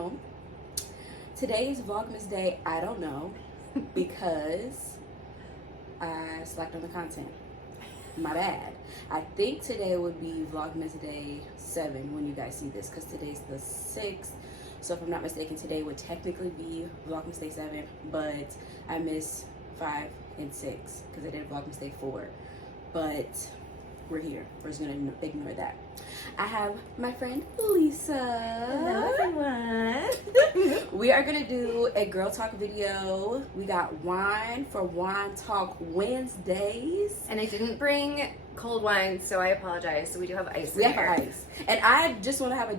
channel. Today's Vlogmas Day, I don't know, because I slacked on the content. My bad. I think today would be Vlogmas Day 7 when you guys see this, because today's the 6th. So if I'm not mistaken, today would technically be Vlogmas Day 7, but I missed 5 and 6 because I did Vlogmas Day 4. But we're here. We're just gonna ignore that. I have my friend Lisa. Hello everyone. We are gonna do a girl talk video. We got wine for Wine Talk Wednesdays. And I didn't bring cold wine, so I apologize. So we do have ice. We in have here. ice. And I just want to have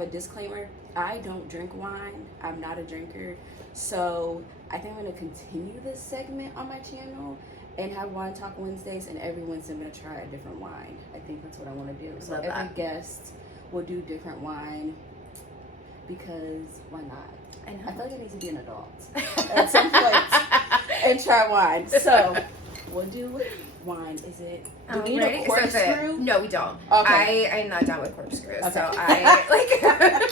a disclaimer. I don't drink wine. I'm not a drinker. So I think I'm gonna continue this segment on my channel and have Wine Talk Wednesdays, and every Wednesday I'm going to try a different wine. I think that's what I want to do. So every guest will do different wine, because why not? I know. I feel like I need to be an adult at some point and try wine. So we'll do wine. Is it? Do we need a corkscrew? No, we don't. Okay. I'm not down with corkscrews, Okay. so I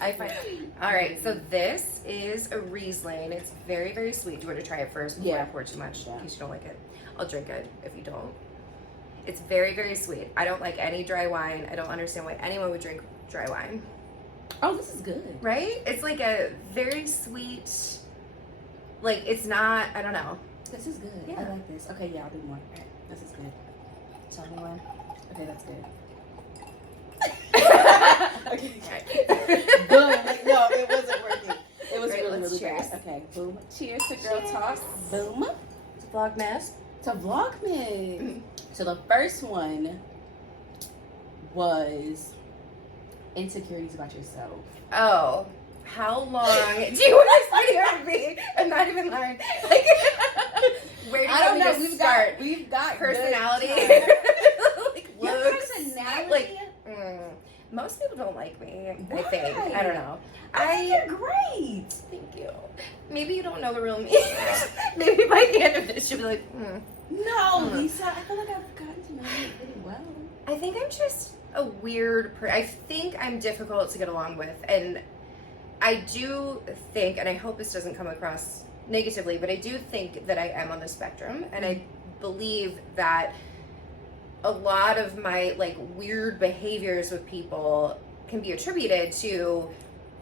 I find. All right, so this is a Riesling. It's very, very sweet. Do you want to try it first before I pour too much in case you don't like it? I'll drink it if you don't. It's very, very sweet. I don't like any dry wine. I don't understand why anyone would drink dry wine. Oh, this is good. Right? It's like a very sweet, like it's not, I don't know. This is good. Yeah. I like this. Okay, yeah, I'll do more. Okay, this is good. Tell me one. Okay, that's good. Okay. Boom. No, it wasn't working. It was really cheers. bad. Okay, boom. Cheers to Girl Talk. Boom. It's a Vlogmas. To Vlogmas. So the first one was Insecurities About Yourself. Oh, how long do you want to sit here and be? I'm not even lying. Like, where do you want me to start? We've got personality. Like, your looks. personality. Like, most people don't like me. Why? I think. I don't know. I think you're great. Thank you. Maybe you don't know the real me. Maybe by the end of this, you'll be like, No, Lisa. I feel like I've gotten to know you pretty well. I think I'm just a weird person. I think I'm difficult to get along with. And I do think, and I hope this doesn't come across negatively, but I do think that I am on the spectrum. And I believe that a lot of my like weird behaviors with people can be attributed to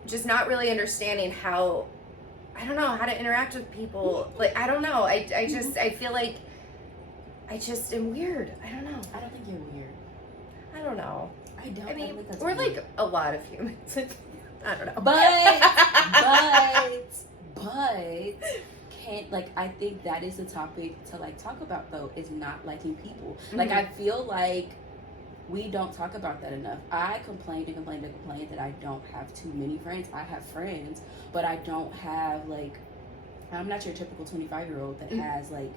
just not really understanding how, I don't know, how to interact with people. Like, I don't know. I just, I feel like I just am weird. I don't know. I don't think you're weird. I don't know. I don't. I mean, think that's we're weird. like a lot of humans. I don't know. But can't, like, I think that is the topic to like talk about though, is not liking people. Like, I feel like we don't talk about that enough. I complained that I don't have too many friends. I have friends, but I don't have, like, I'm not your typical 25-year-old that has like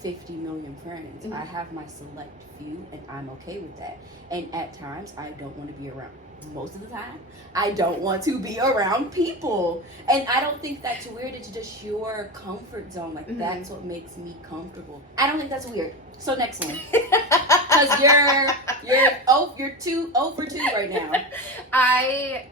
50 million friends. I have my select few, and I'm okay with that. And at times, I don't want to be around. Most of the time, I don't want to be around people. And I don't think that's weird. It's just your comfort zone. Like, that's what makes me comfortable. I don't think that's weird. So next one. Because you're 2 for 2 right now. I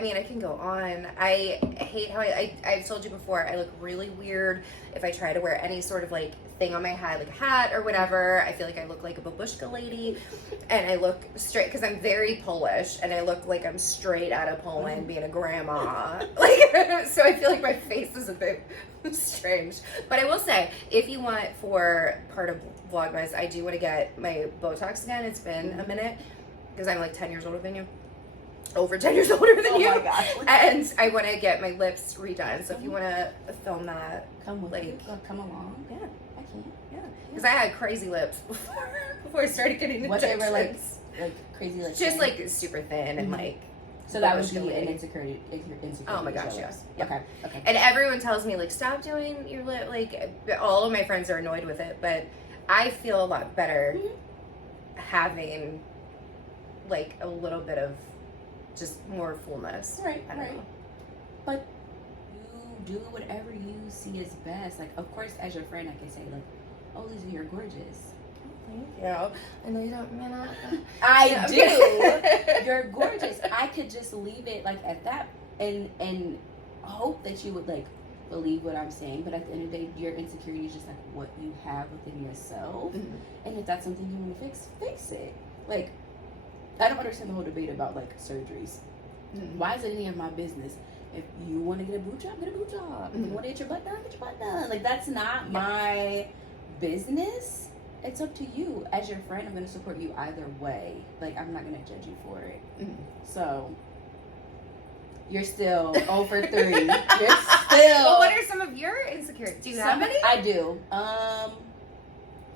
mean, I can go on. I hate how I've told you before, I look really weird if I try to wear any sort of like thing on my head, like a hat or whatever. I feel like I look like a babushka lady, and I look straight, because I'm very Polish, and I look like I'm straight out of Poland being a grandma. Like, so I feel like my face is a bit strange. But I will say, if you want, for part of Vlogmas, I do want to get my Botox again. It's been a minute, because I'm like 10 years older than you. Over 10 years older than you. Oh my gosh. And I want to get my lips redone. So if you want to film that, come with like, me. Come along. Yeah, I can. yeah. Because I had crazy lips before I started getting what injections. What they were like crazy, like just like super thin and like. So that would be an insecurity. Oh my gosh, yes. Okay. Okay. And everyone tells me, like, stop doing your lip. Like, all of my friends are annoyed with it, but I feel a lot better having like a little bit of just more fullness. Right. I don't know. But you do whatever you see as best. Like, of course, as your friend, I can say like, "Oh, Lisa, you're gorgeous." Thank you. I know you don't mean it. I do. You're gorgeous. I could just leave it like at that and hope that you would like believe what I'm saying, but at the end of the day, your insecurity is just like what you have within yourself. Mm-hmm. And if that's something you want to fix it. Like, I don't understand the whole debate about like surgeries. Mm-hmm. Why is it any of my business? If you want to get a boob job, get a boob job. If you want to get your butt done, get your butt done. Like, that's not my business. It's up to you. As your friend, I'm going to support you either way. Like, I'm not going to judge you for it. Mm-hmm. So, you're still over 3. You're still. Well, what are some of your insecurities? Do you have any? I do.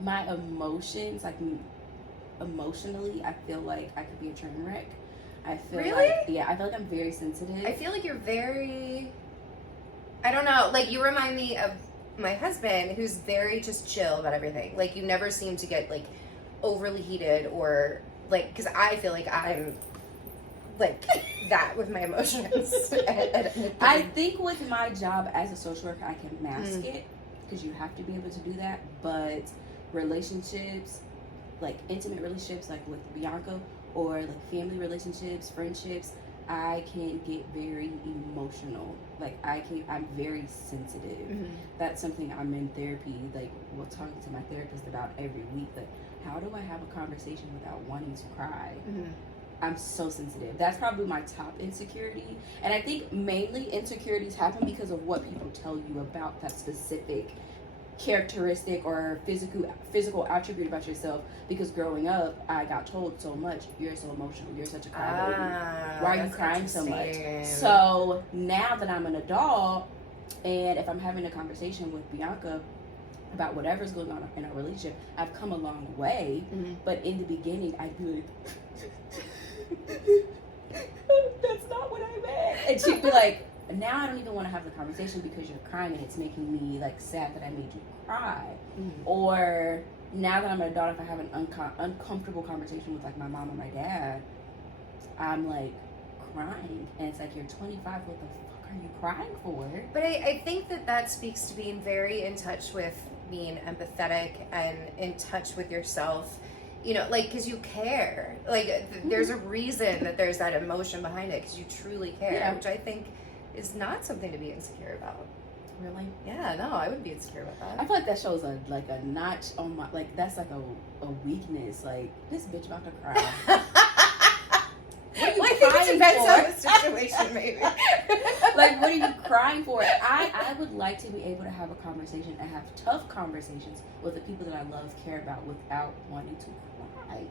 My emotions, like emotionally, I feel like I could be a train wreck. I feel Really? like, yeah, I feel like I'm very sensitive. I feel like you're very, I don't know, like you remind me of my husband, who's very just chill about everything. Like, you never seem to get like overly heated or like, because I feel like I'm like that with my emotions. I think with my job as a social worker, I can mask it because you have to be able to do that. But relationships, like intimate relationships, like with Bianca, or like family relationships, friendships, I can get very emotional. Like I'm very sensitive. Mm-hmm. That's something I'm in therapy, like talking to my therapist about every week. Like, how do I have a conversation without wanting to cry? Mm-hmm. I'm so sensitive. That's probably my top insecurity. And I think mainly insecurities happen because of what people tell you about that specific characteristic or physical attribute about yourself. Because growing up, I got told so much, you're so emotional, you're such a crybaby. Why are you crying so much? So now that I'm an adult, and if I'm having a conversation with Bianca about whatever's going on in our relationship, I've come a long way. Mm-hmm. But in the beginning, I'd be like, that's not what I meant. And she'd be like, now I don't even want to have the conversation because you're crying and it's making me like sad that I made you cry. Mm-hmm. Or now that I'm an adult, if I have an uncomfortable conversation with like my mom or my dad, I'm like crying. And it's like, you're 25, what the fuck are you crying for? But I think that speaks to being very in touch with being empathetic and in touch with yourself. You know, like, because you care. Like, there's a reason that there's that emotion behind it, because you truly care, which I think is not something to be insecure about. Really? Yeah, no, I wouldn't be insecure about that. I feel like that shows a notch on my, like, that's like a weakness. Like, this bitch about to cry. What are you crying on the situation, maybe. Like, what are you crying for? I would like to be able to have a conversation and have tough conversations with the people that I love, care about, without wanting to cry.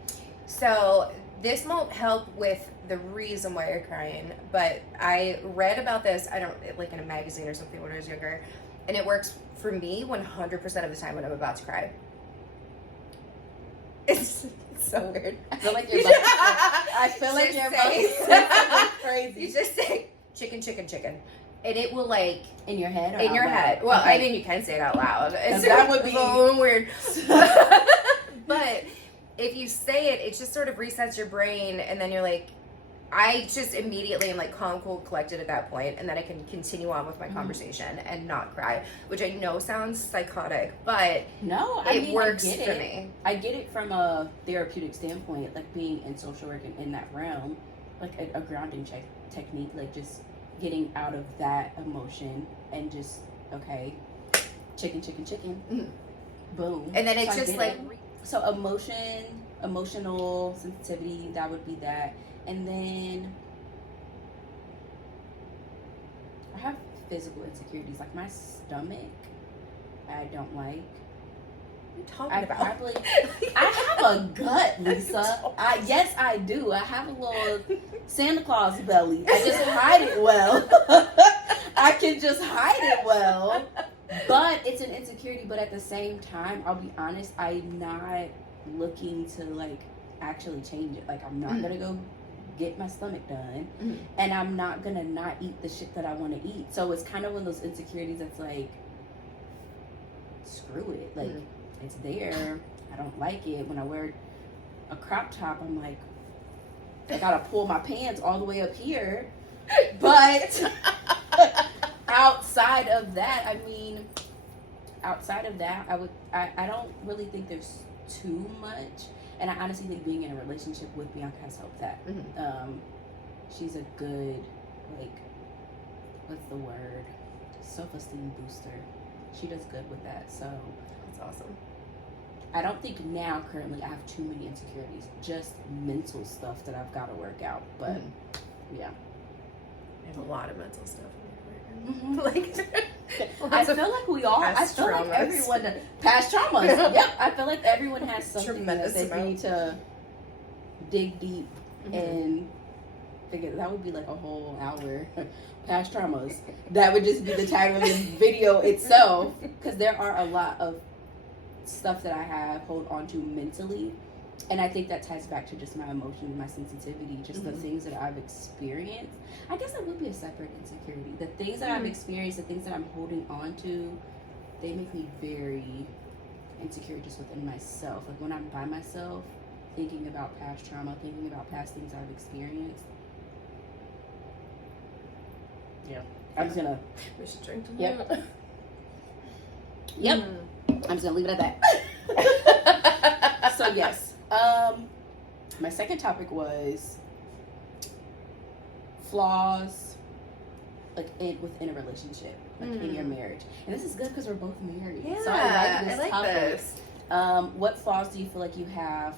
So this won't help with the reason why you're crying, but I read about this, I don't, like in a magazine or something when I was younger, and it works for me 100% of the time when I'm about to cry. It's so weird. I feel like you're about to, I feel like you're about to say something crazy. You just say chicken, chicken, chicken. And it will like in your head or in out your loud? head. Well, Okay. I mean, you can say it out loud. That would be a little weird. But if you say it, it just sort of resets your brain, and then you're like, I just immediately am like calm, cool, collected at that point, and then I can continue on with my conversation and not cry, which I know sounds psychotic, but no, it works for me. I get it from a therapeutic standpoint, like being in social work and in that realm, like a grounding technique, like just getting out of that emotion and just, okay, chicken, chicken, chicken, boom. And then it's so just like... So emotional sensitivity, that would be that. And then I have physical insecurities, like my stomach, I don't like. What are you talking about? I have a gut, Lisa. Yes, I do. I have a little Santa Claus belly. I just hide it well. I can just hide it well. But it's an insecurity. But at the same time, I'll be honest, I'm not looking to like actually change it. Like, I'm not gonna go get my stomach done, and I'm not gonna not eat the shit that I want to eat. So it's kind of one of those insecurities that's like, screw it. Like, it's there. I don't like it. When I wear a crop top, I'm like, I gotta pull my pants all the way up here. But outside of that, I don't really think there's too much. And I honestly think being in a relationship with Bianca has helped that. She's a good, like, what's the word? Self-esteem booster. She does good with that. So That's awesome. I don't think now currently I have too many insecurities. Just mental stuff that I've got to work out. But yeah, I have a lot of mental stuff. like I feel like we all. I feel traumas. like everyone past traumas. Yep. I feel like everyone has something that they need to dig deep and figure. That would be like a whole hour. Past traumas. That would just be the title of the video itself, because there are a lot of stuff that I have hold on to mentally, and I think that ties back to just my emotion, my sensitivity, just the things that I've experienced. I guess that would be a separate insecurity. The things that I've experienced, the things that I'm holding on to, they make me very insecure just within myself. Like when I'm by myself, thinking about past trauma, thinking about past things I've experienced. Yeah. I'm just gonna. We should drink to Yep. Yep. I'm just gonna leave it at that. So yes. My second topic was flaws, like within a relationship, like in your marriage. And this is good because we're both married. Yeah, so I like topic. this. What flaws do you feel like you have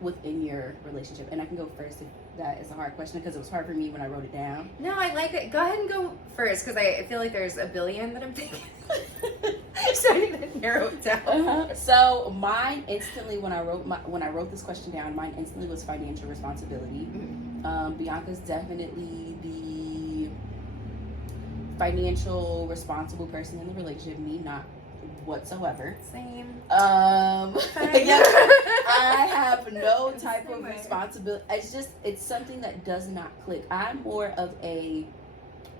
within your relationship? And I can go first if that is a hard question, because it was hard for me when I wrote it down. No, I like it. Go ahead and go first, because I feel like there's a billion that I'm thinking. So I need to narrow it down. So mine instantly, when I wrote this question down, mine instantly was financial responsibility. Bianca's definitely the financial responsible person in the relationship. Me, not whatsoever. Same. I have no type of responsibility. It's something that does not click. I'm more of a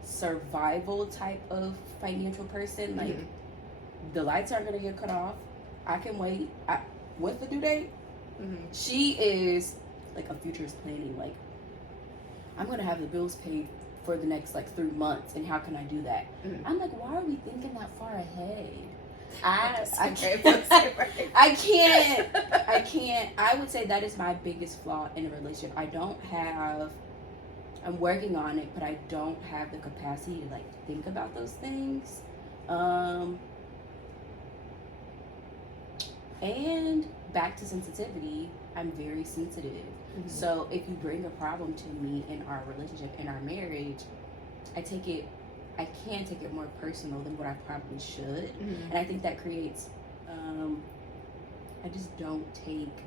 survival type of financial person. Like, the lights aren't going to get cut off. I can wait. What's the due date? She is like a futurist planning. Like, I'm going to have the bills paid for the next like 3 months, and how can I do that? I'm like, why are we thinking that far ahead? I can't. I would say that is my biggest flaw in a relationship. I'm working on it, but I don't have the capacity to like think about those things. And back to sensitivity, I'm very sensitive. So if you bring a problem to me in our relationship, in our marriage, I can take it more personal than what I probably should. And I think that creates, I just don't take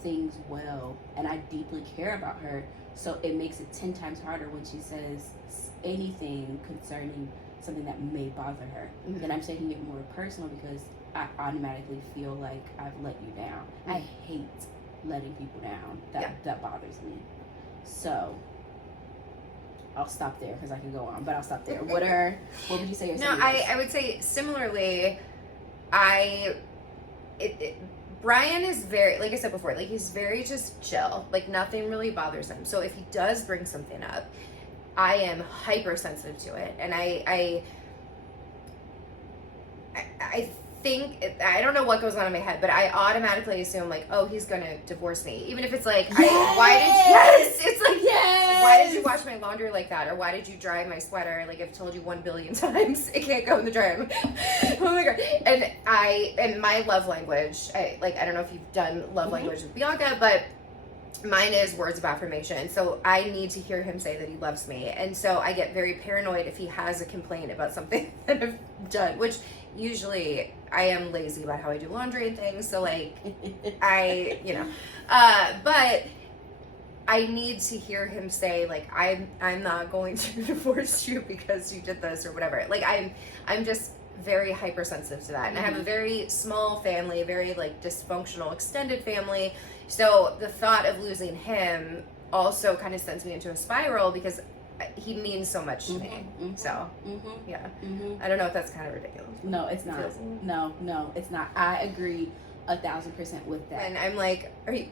things well, and I deeply care about her. So it makes it 10 times harder when she says anything concerning something that may bother her. And I'm taking it more personal because I automatically feel like I've let you down. I hate letting people down. That bothers me. So I'll stop there because I can go on, but I'll stop there. What would you say? I would say similarly. Brian is very, like I said before, like he's very just chill. Like nothing really bothers him. So if he does bring something up, I am hypersensitive to it, and I think, I don't know what goes on in my head, but I automatically assume like, oh, he's gonna divorce me, even if it's like, why did you wash my laundry like that, or why did you dry my sweater? Like I've told you 1 billion times, it can't go in the dryer. Oh my god! And my love language, I don't know if you've done love language with Bianca, but mine is words of affirmation. So I need to hear him say that he loves me, and so I get very paranoid if he has a complaint about something that I've done, which usually I am lazy about how I do laundry and things. So like but I need to hear him say like, I'm not going to divorce you because you did this or whatever. Like I'm just very hypersensitive to that. And I have a very small family, a very like dysfunctional extended family. So the thought of losing him also kind of sends me into a spiral because he means so much to me. So yeah. I don't know if that's kind of ridiculous. No, it's not. No, it's not. I agree 1,000% with that. And I'm like, are you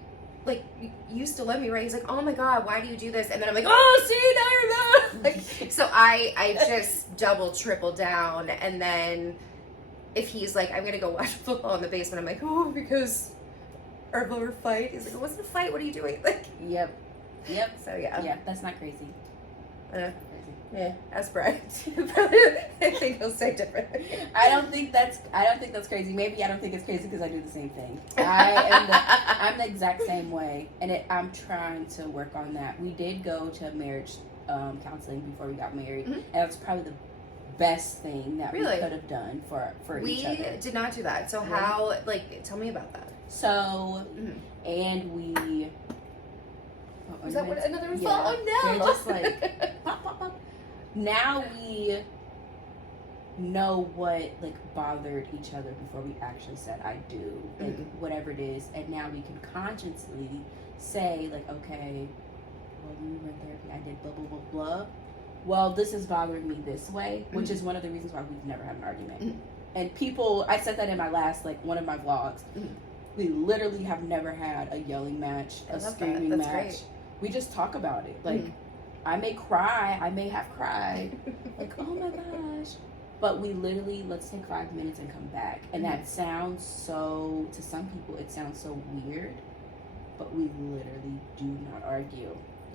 like, you used to love me, right? He's like, oh my god, why do you do this? And then I'm like, oh, see, now you're not. Like, so I just double, triple down, and then if he's like, I'm gonna go watch football in the basement, I'm like, oh, because our lower fight. He's like, it wasn't a fight. What are you doing? Like, Yep. so yeah. Yeah, that's not crazy. Uh, That's not crazy. yeah, ask Brian. I think he'll say different. I don't think that's crazy. Maybe I don't think it's crazy because I do the same thing. I'm the exact same way, and I'm trying to work on that. We did go to marriage counseling before we got married, and that's probably the best thing that we could have done for each other. We did not do that. So how? Like, tell me about that. So, and we. Was that what another was? Yeah. Oh no! They're just like pop, pop, pop. Now we know what like bothered each other before we actually said I do, like whatever it is, and now we can consciously say like, okay, well, when we were in therapy, I did blah blah blah blah. Well, this is bothering me this way, which is one of the reasons why we've never had an argument. And people, I said that in my last one of my vlogs. We literally have never had a yelling match, a screaming match. Great. We just talk about it. Like, I may cry. I may have cried. Like, oh my gosh. But we literally, let's take 5 minutes and come back. And that sounds so, to some people, it sounds so weird. But we literally do not argue.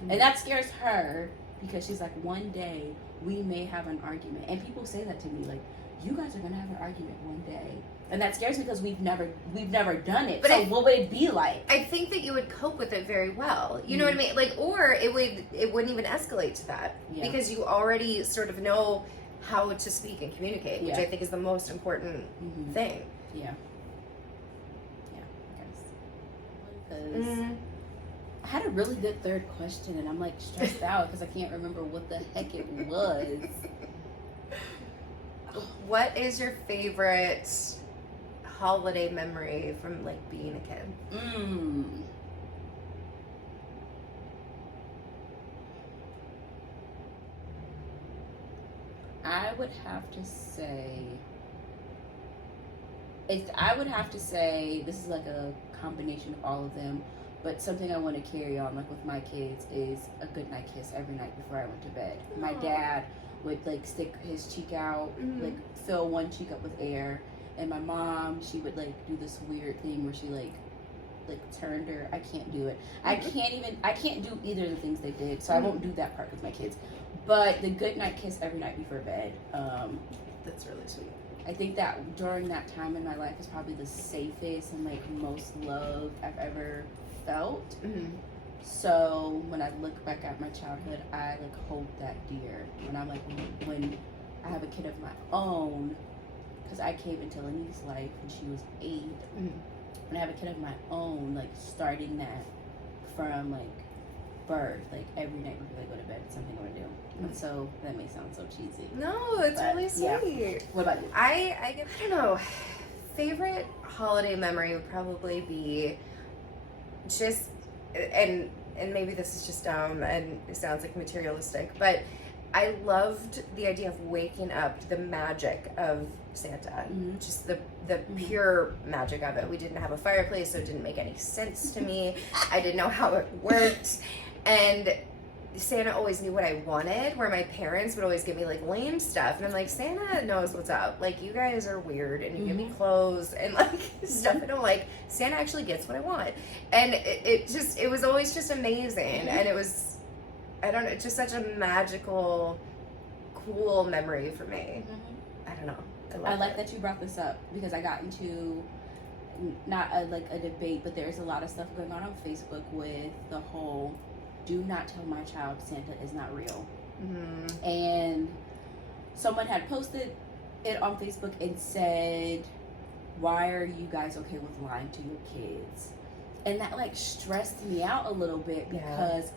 And that scares her because she's like, one day we may have an argument. And people say that to me, like, you guys are going to have an argument one day. And that scares me because we've never done it. But so what would it be like? I think that you would cope with it very well. You know what I mean? Like, or it wouldn't even escalate to that because you already sort of know how to speak and communicate, which I think is the most important thing. Yeah. Yeah, I guess. Because I had a really good third question, and I'm like stressed out because I can't remember what the heck it was. What is your favorite holiday memory from like being a kid? I would have to say this is like a combination of all of them, but something I want to carry on like with my kids is a good night kiss every night before I went to bed. Aww. My dad would like stick his cheek out, like fill one cheek up with air, and my mom, she would like do this weird thing where she like turned her. I can't do it. I can't do either of the things they did, so I won't do that part with my kids. But the good night kiss every night before bed, that's really sweet. I think that during that time in my life is probably the safest and like most love I've ever felt. So when I look back at my childhood, I like hold that dear. When I'm like, when I have a kid of my own, because I came into Lenique's life when she was 8. When I have a kid of my own, like starting that from like birth, like every night before they go to bed, it's something I want to do. And so that may sound so cheesy. No, it's really sweet. Yeah. What about you? I don't know. Favorite holiday memory would probably be just, and maybe this is just dumb and it sounds like materialistic, but I loved the idea of waking up to the magic of Santa. Just the pure magic of it. We didn't have a fireplace, so it didn't make any sense to me. I didn't know how it worked. And Santa always knew what I wanted, where my parents would always give me like lame stuff. And I'm like, Santa knows what's up. Like, you guys are weird and you give me clothes and like stuff. And I'm like, Santa actually gets what I want. And it was always just amazing. And it was, I don't know, just such a magical, cool memory for me. I don't know. I like that you brought this up because I got into not a debate, but there's a lot of stuff going on Facebook with the whole do not tell my child Santa is not real. And someone had posted it on Facebook and said, why are you guys okay with lying to your kids? And that like stressed me out a little bit because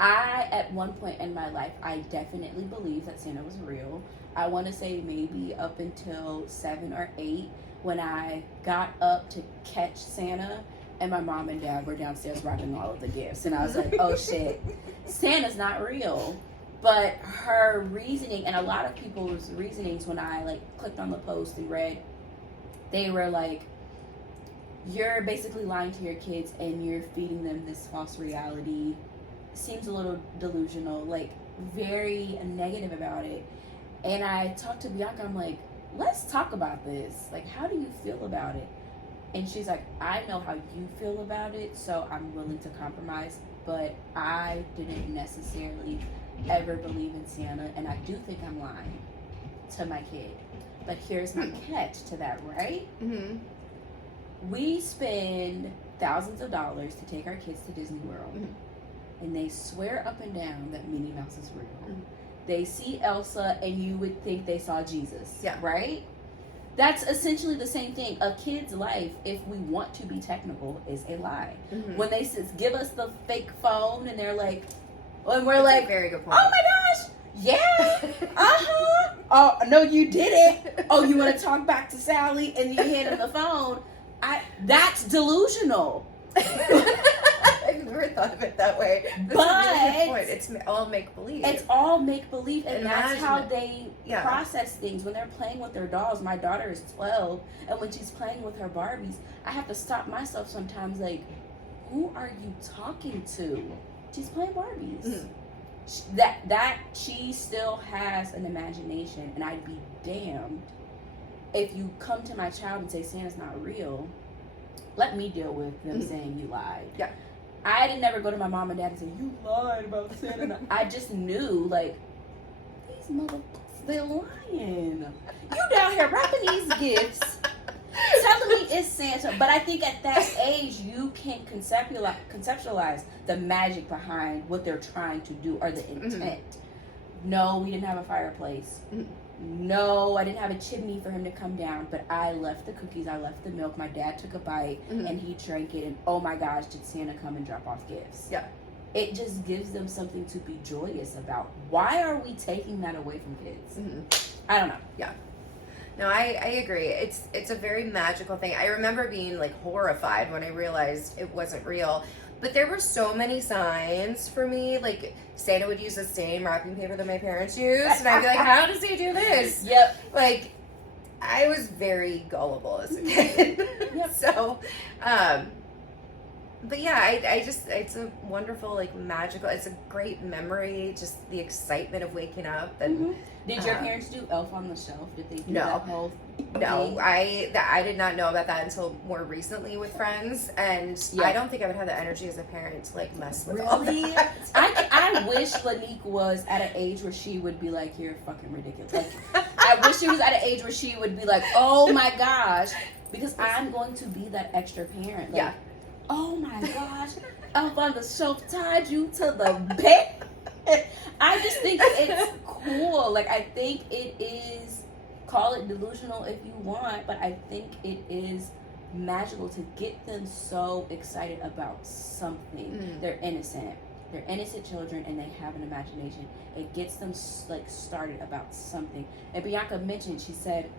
I, at one point in my life, I definitely believed that Santa was real. I want to say maybe up until 7 or 8 when I got up to catch Santa and my mom and dad were downstairs wrapping all of the gifts. And I was like, oh shit, Santa's not real. But her reasoning, and a lot of people's reasonings when I like clicked on the post and read, they were like, you're basically lying to your kids and you're feeding them this false reality. Seems a little delusional, like very negative about it. And I talked to Bianca, I'm like, let's talk about this. Like, how do you feel about it? And she's like, I know how you feel about it, so I'm willing to compromise, but I didn't necessarily ever believe in Santa, and I do think I'm lying to my kid. But here's my catch to that, right? Mm-hmm. We spend thousands of dollars to take our kids to Disney World, and they swear up and down that Minnie Mouse is real. They see Elsa, and you would think they saw Jesus, right? That's essentially the same thing. A kid's life, if we want to be technical, is a lie. When they give us the fake phone, and they're like, and we're like, very good point. Oh my gosh, yeah, oh no, you didn't. Oh, you want to talk back to Sally, and you hand them the phone. That's delusional. I've never thought of it that way. That's a really good point. It's all make believe. It's all make believe, and Imagine that's how they process things when they're playing with their dolls. My daughter is 12, and when she's playing with her Barbies, I have to stop myself sometimes. Like, who are you talking to? She's playing Barbies. That she still has an imagination, and I'd be damned if you come to my child and say Santa's not real. Let me deal with them saying you lied. Yeah. I didn't ever go to my mom and dad and say, you lied about Santa. I just knew, like, these motherfuckers, they're lying. You down here wrapping these gifts, telling me it's Santa. But I think at that age, you can conceptualize the magic behind what they're trying to do or the intent. No, we didn't have a fireplace. No, I didn't have a chimney for him to come down, but I left the cookies, I left the milk. My dad took a bite and he drank it, and oh my gosh, did Santa come and drop off gifts? Yeah. It just gives them something to be joyous about. Why are we taking that away from kids? I don't know. Yeah. No, I agree. It's a very magical thing. I remember being like horrified when I realized it wasn't real. But there were so many signs for me. Like, Santa would use the same wrapping paper that my parents used. And I'd be like, how does he do this? Yep. Like, I was very gullible as a kid. So, but yeah, I just, it's a wonderful, like, magical, it's a great memory. Just the excitement of waking up. And did your parents do Elf on the Shelf? Did they do no. that whole No, thing? I did not know about that until more recently with friends, and Yeah. I don't think I would have the energy as a parent to like mess with all that. I wish Lanique was at an age where she would be like, you're fucking ridiculous. Like, I wish she was at an age where she would be like, oh my gosh, because I'm going to be that extra parent. Like, oh my gosh, Elf on the Shelf tied you to the bed. I just think it's cool. Like, I think it is, call it delusional if you want, but I think it is magical to get them so excited about something. They're innocent. They're innocent children, and they have an imagination. It gets them like started about something. And Bianca mentioned, she said,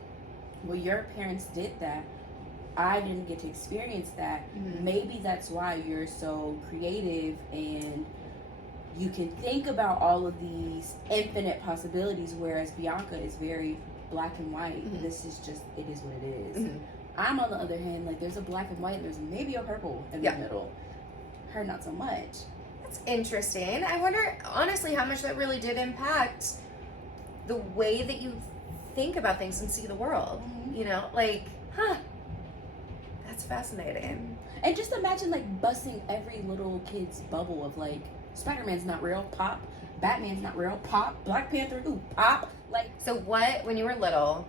well, your parents did that. I didn't get to experience that. Maybe that's why you're so creative and you can think about all of these infinite possibilities, whereas Bianca is very black and white. This is just, it is what it is. I'm, on the other hand, like, there's a black and white, there's maybe a purple in the middle. Her, not so much. That's interesting. I wonder, honestly, how much that really did impact the way that you think about things and see the world. You know, like, that's fascinating. And just imagine, like, busting every little kid's bubble of, like, Spider-Man's not real, pop. Batman's not real, pop. Black Panther, ooh, pop. Like, so what, when you were little,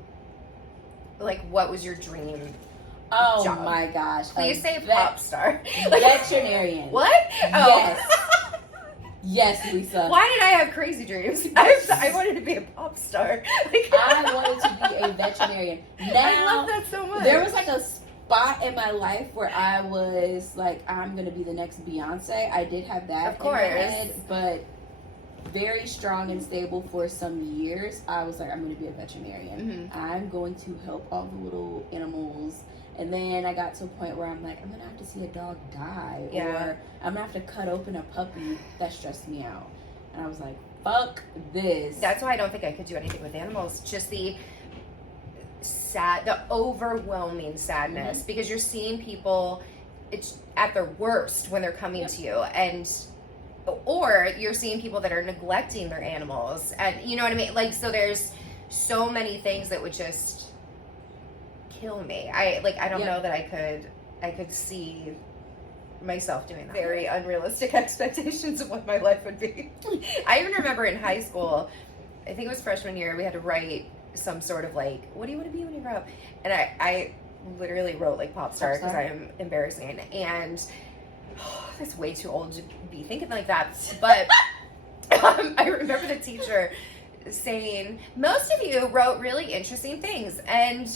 like, what was your dream job? My gosh. Please say pop star. Veterinarian. What? Yes. Yes, Lisa. Why did I have crazy dreams? I wanted to be a pop star. Like, I wanted to be a veterinarian. Now, I love that so much. There was like a spot in my life where I was like, I'm going to be the next Beyonce. I did have that of course. in my head, but very strong and stable for some years. I was like, I'm going to be a veterinarian. I'm going to help all the little animals. And then I got to a point where I'm like, I'm going to have to see a dog die. Or I'm going to have to cut open a puppy. That stressed me out. And I was like, fuck this. That's why I don't think I could do anything with animals. Just the overwhelming sadness. Because you're seeing people, it's at their worst when they're coming to you. Or you're seeing people that are neglecting their animals. And you know what I mean? Like, so there's so many things that would just kill me. I don't know that I could see myself doing that. Very unrealistic expectations of what my life would be. I even remember in high school, I think it was freshman year, we had to write some sort of like, what do you want to be when you grow up? And I literally wrote like pop star because I am embarrassing, and that's way too old to be thinking like that. But I remember the teacher saying, most of you wrote really interesting things, and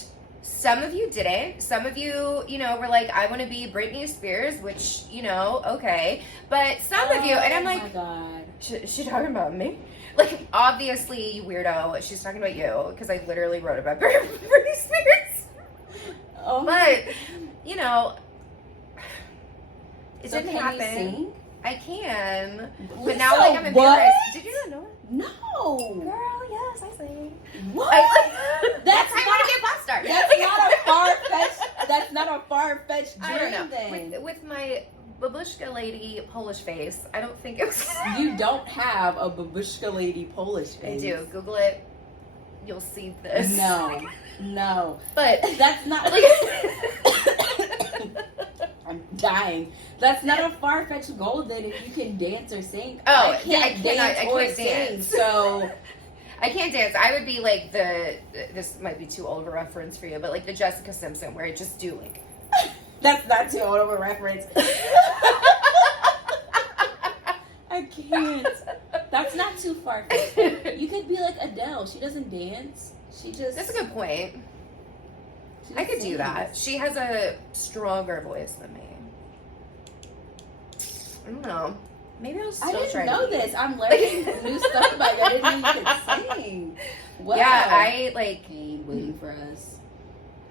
some of you didn't. Some of you, you know, were like, I want to be Britney Spears, which, you know, okay. But some of you, and I'm like, oh my God. She talking about me? Like, obviously, you weirdo, she's talking about you, because I literally wrote about Britney Spears. Oh. But, you know, it So didn't can happen. you sing? I can. But Lisa, now, like, I'm embarrassed. what? Did you not know it? No. Girl, yes, I sing. What? That's how I want to be a pop star. That's not a far-fetched. That's not a far-fetched I don't dream. know. Then With my babushka lady Polish face, I don't think it was. you don't have a babushka lady Polish I face. do. Google it. You'll see this. No. But That's not. I'm dying. That's not a far-fetched goal. Then if you can dance or sing, Oh, I can't yeah, I cannot- dance I or can't sing. dance. So I can't dance. I would be like this might be too old of a reference for you, but like the Jessica Simpson, where I just do like. that's not too old of a reference. I can't. That's not too far-fetched. You could be like Adele. She doesn't dance. She just. That's a good point. she I just could do that. sings. She has a stronger voice than me. I don't know. Maybe I'll still I try didn't to know be. this. I'm learning new stuff about you. I didn't know you could sing. Wow. Yeah, I like. Pain waiting for us.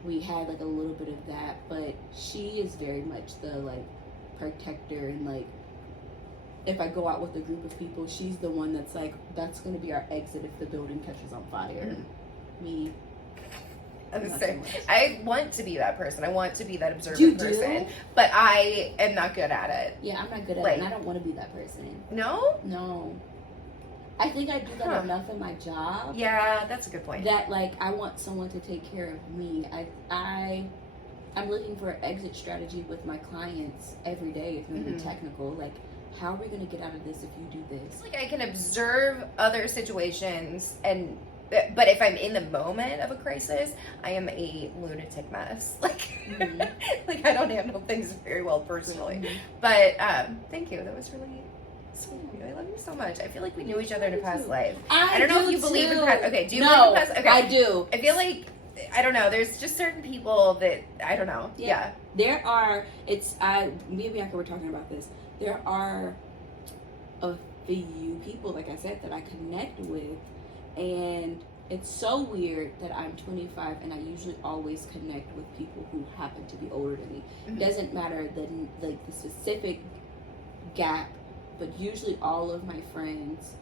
We had like a little bit of that, but she is very much the like protector, and like if I go out with a group of people, she's the one that's like, that's going to be our exit if the building catches on fire. Me. I'm the not same. so much. I want to be that person. I want to be that observant person, but I am not good at it. Yeah, I'm not good at Like- it, and I don't want to be that person. No? No. I think I do that Huh. enough in my job. Yeah, that's a good point. That like I want someone to take care of me. I'm looking for an exit strategy with my clients every day. If you're Mhm. technical, like how are we gonna get out of this if you do this? Like I can observe other situations, but if I'm in the moment of a crisis, I am a lunatic mess. Like, Mhm. like I don't handle things very well personally. Mhm. But thank you. That was really sweet of you. I love you so much. I feel like we knew each other in a past life. I don't know if you believe in past. Okay, do you believe in past? Okay, I do. I feel like I don't know. There's just certain people that I don't know. Yeah. There are. Me and Bianca were talking about this. There are a few people, like I said, that I connect with, and it's so weird that I'm 25 and I usually always connect with people who happen to be older than me. Mhm. Doesn't matter the specific gap, but usually all of my friends,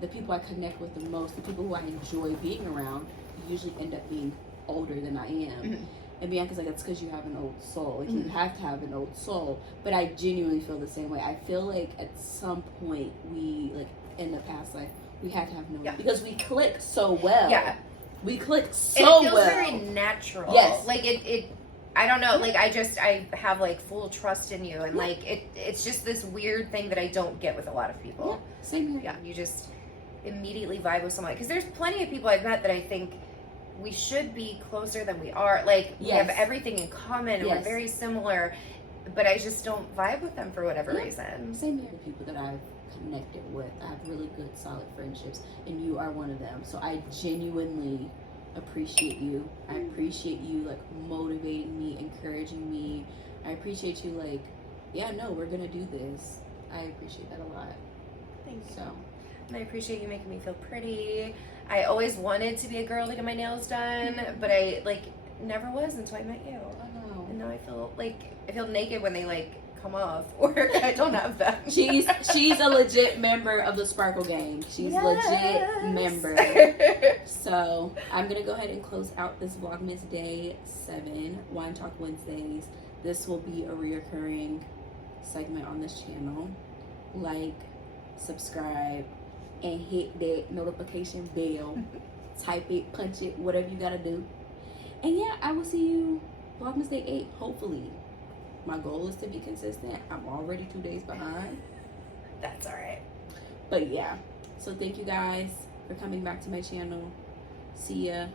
the people I connect with the most, the people who I enjoy being around, usually end up being older than I am. Mhm. And Bianca's like, that's because you have an old soul. Like, you Mhm. have to have an old soul. But I genuinely feel the same way. I feel like at some point we, like, in the past life, we had to have no, Yeah. because we click so well. Yeah. We click And so it feels well. very natural. Yes. Like it I don't know, like I have like full trust in you, and Yeah. like it's just this weird thing that I don't get with a lot of people. Yeah, same here. Yeah, you just immediately vibe with someone, because there's plenty of people I've met that I think we should be closer than we are. Like we Yes. have everything in common and we're Yes. very similar, but I just don't vibe with them for whatever Yeah. reason. Same here. The people that I've connected with, I have really good, solid friendships, and you are one of them. So I genuinely appreciate you. I appreciate you, like, motivating me, encouraging me. I appreciate you, like, yeah, no, we're gonna do this. I appreciate that a lot. Thank you. So, And I appreciate you making me feel pretty. I always wanted to be a girl to get my nails done, but I like never was until I met you. I know. And now I feel naked when they like come off, or I don't have them. She's a legit member of the Sparkle Gang. She's Yes. legit member. So I'm gonna go ahead and close out this Vlogmas Day 7 Wine Talk Wednesdays. This will be a reoccurring segment on this channel. Like, subscribe, and hit that notification bell. Type it, punch it, whatever you gotta do. And yeah, I will see you Vlogmas Day 8, hopefully. My goal is to be consistent. I'm already 2 days behind. That's all right. But yeah, so thank you guys for coming back to my channel. See ya.